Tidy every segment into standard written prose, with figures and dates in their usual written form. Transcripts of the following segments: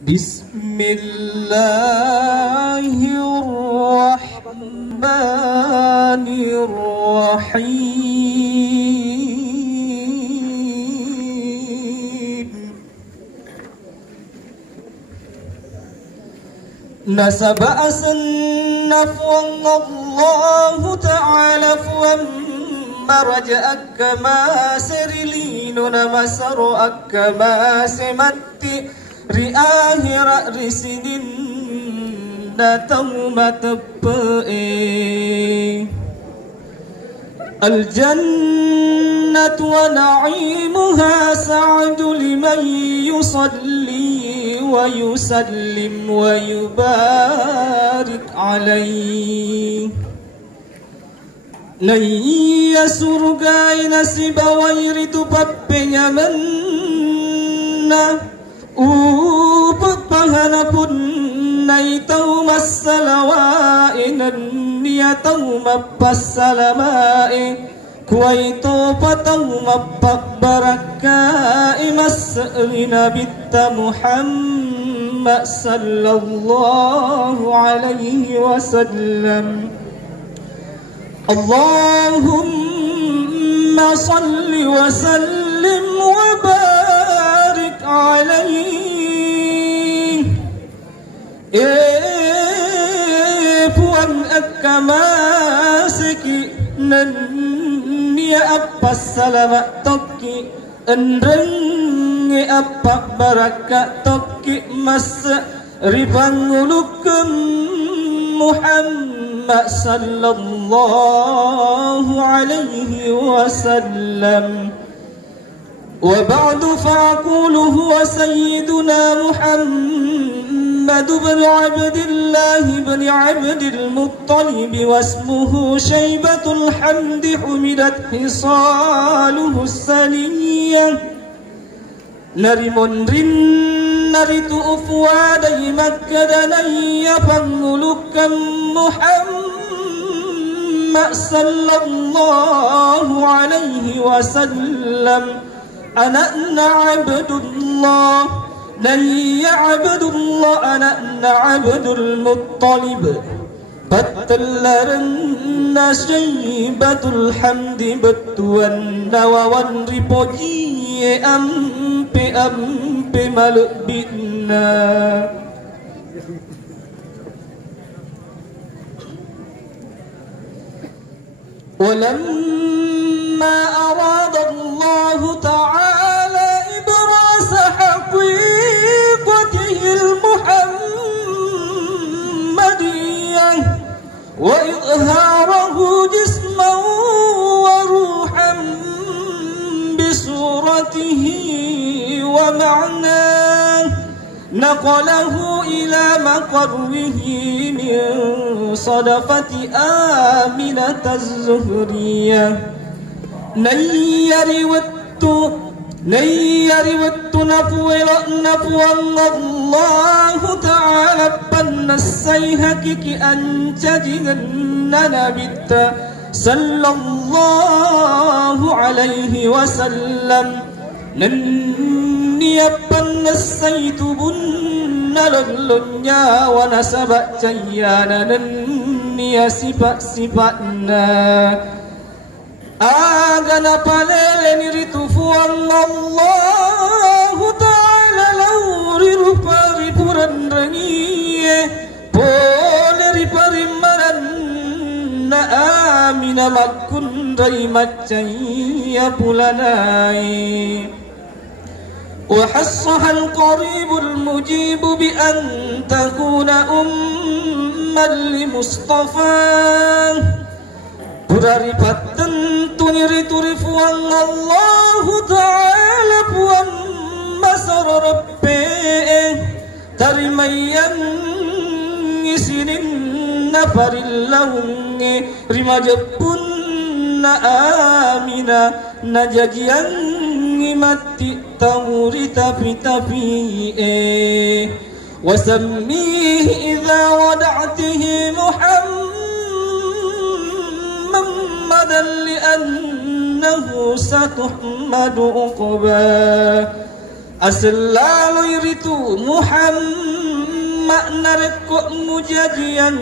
بسم الله الرحمن الرحيم. نسب أسنف الله تعالى مرج أكما سرلين مسر أكما سمت رآه رأسن تومة الجنة ونعيمها سعد لمن يصلي ويسلم ويبارك عليه. Naya surga nasi bawairi tu papenya menna ubuk pahana pun nai tau masalawa inan dia tau mapas salamae kuai to patau mapak baraka imas nabitta Muhammad sallallahu alaihi wasallam. اللهم صل وسلم وبارك عليه. Puan akamasiki nani apa salamat toki endrengi apa barakat toki mas ribangulukum Muhammad sallallahu alaihi wasallam. وبعد فأقول هو سيدنا محمد بن عبد الله بن عبد المطلب واسمه شيبة الحمد حمدت خصاله السنية نرمن نرت أفوادي مكة نيا فانغلك محمد صلى الله عليه وسلم. أنا عبد الله نيا عبد الله أنا عبد المطلب بتلرن شيبة الحمد بتوان وان ربوجي أمبي ملك بنا. ولما أراد الله تعالى إبراز حقيقته المحمدية وإظهاره جسما وروحا بصورته ومعناه نقله إلى مقره من صدفة آمنة الزهرية نيروت نفو الله تعالى بن السيهكك أنجدن نبت صلى الله عليه وسلم نيبن السيت بن للنيا ونسبت جيانا نني سبأنا آغنا بالين رتفوان الله تعالى لوري رفاري برنرنية بولي رفاري مرن آمين مكن ريمت جيا بلناي. وحصها القريب المجيب بأن تكون أما لمصطفى Purari patan tuniri turifuan Allah Ta'ala puan masara rabbe tarimayan isinin nafarillahun rimajapun na amina najajian mati tamuri tapi wasammihi idha wada'atihi محمدا لأنه ستحمد عقباه Aselalu iritu Muhammad narekok mujajian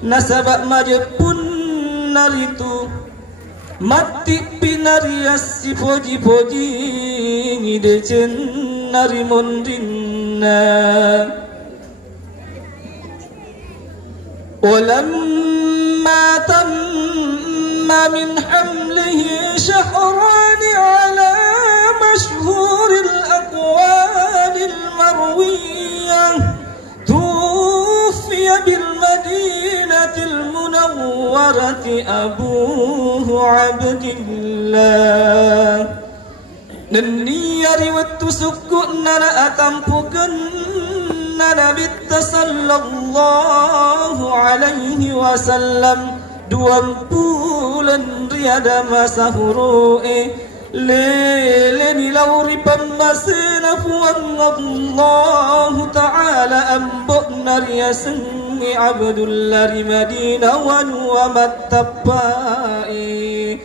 nasabak majepun naritu mati pinarias si poji-poji ngidecen narimondinna walamma tamma min hamlihi syahrani ala mashhuril aqwalil marwiyah tufiya bil madinatil munawwarati abuhu abdillah nanniyari wattu sukkunna atampukan Nabi sallallahu alaihi wasallam 20 riada masa huru'e lele nilauri pammasena fuang Allah ta'ala ambok nariasengi abdullari madina wa mattapai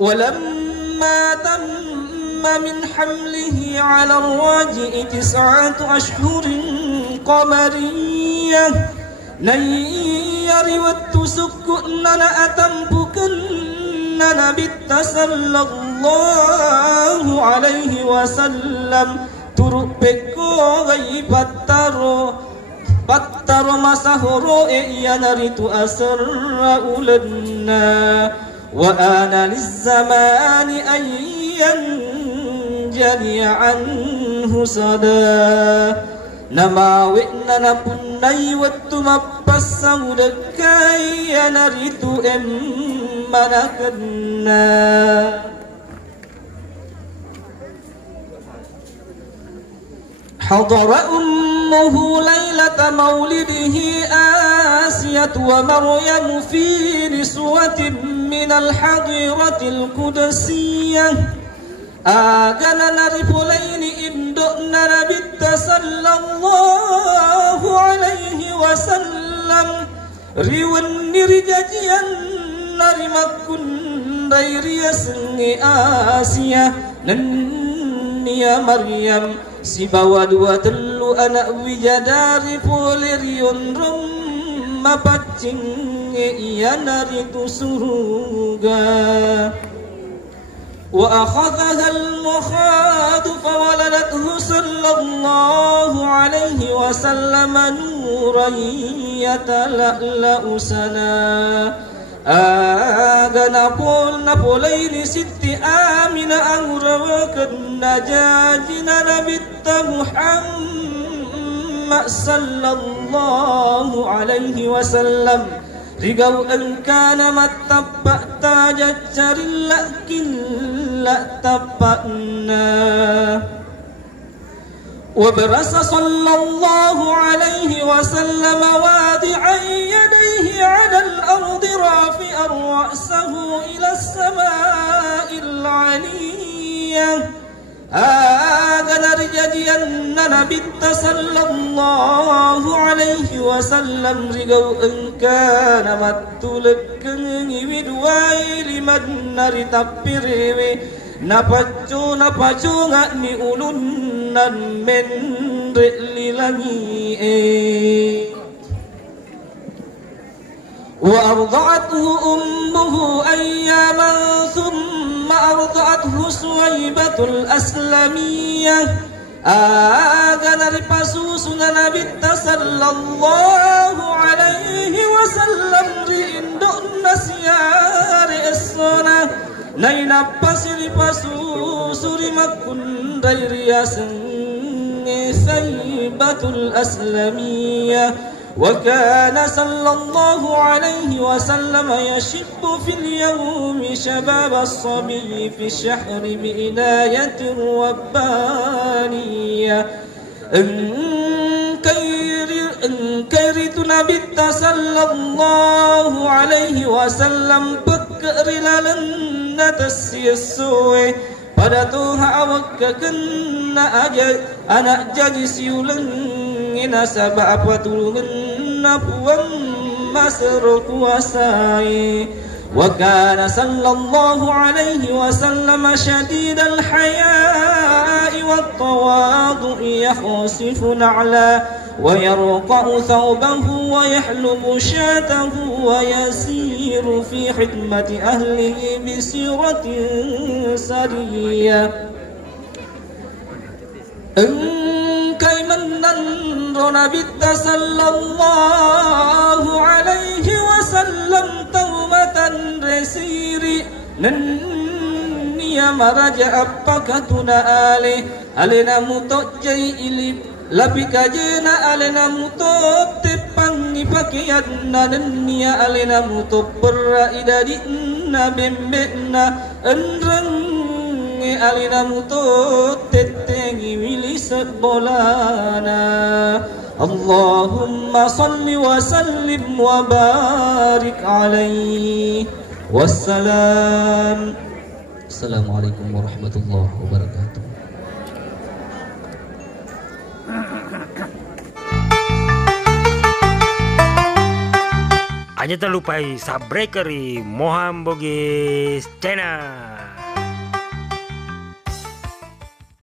walamma tamma min hamlihi ala raji'i 9 ashhurin qamariyah nayyari wattu sukkunna atampukanna Nabi sallallahu alaihi wasallam turuk peko gai pattaro masahoro iya naritu asra ulanna wa ana lizzamani ayyan jaliya anhu sada nama wikna na punay wattu mapasawdakai ya naritu manakanna hadara ummuhu laylata maulidihi Asiyatu wa Maryamu fi niswatin minal hadiratil qudsiyyah agana narifulaini indokna Nabi sallallahu alaihi wasallam riwan nirijajian narimakun dairiya sengi Asia nanniya Maryam si bawa 2 telu anak wijadari polirion rum mapacing iya naritu suruga وأخذها المخاض فولدته صلى الله عليه وسلم نورا يتلألأ سنا نقولين 6 آمن أغرق النجاجنا نبت محمد صلى الله عليه وسلم Rigau engkana mattapak tajajarin lakin la tapakna wa berasa sallallahu alaihi wasallam wadi'an yadayhi 'ala al-ardi rafi'an ra'sahu ila as-sama'il 'aliyyah agana rijadianna Nabi sallallahu alaihi wasallam rigau engkana matulekeng widwai liman nari tapirewe napacu ngak ni ulun nan mendre lilangi wa arda'atuhu ummuhu ayyaman thumma arda'atuhu Suwaibatul Aslamiyah agana ripasusunna Nabi sallallahu alaihi wasallam riindokna siyari essona naina pasiri pasusuri makun dairiyasengi Suwaibatul Aslamiyah وكان صلى الله عليه وسلم يشق في اليوم شباب الصبي في الشهر بإناية ربانية انكيرت نبي صلى الله عليه وسلم بكر للنة السيسوي pada Tuhan awak kena anak jadi siulang nasabah apa tulungan napuang masro kuasai وكان صلى الله عليه وسلم شديد الحياء والتواضع يخصف نعلا ويرقع ثوبه ويحلب شاته ويسير في خدمة أهله بسيرة سرية Engkai menandro Nabi sallallahu alaihi wasallam taubatan resiri Nenniya maraja apaka tuna alena mutok jai ilip Lapi kajena alena mutok tepangi pakaianna Nenniya alena mutok peraidadi na bembekna Enreng alina mutut tetengi wilis bolana Allahumma salli wa sallim wa barik alaihi wassalam. Assalamualaikum warahmatullahi wabarakatuh. Hanya terlupai subscribe Moham Bugis channel.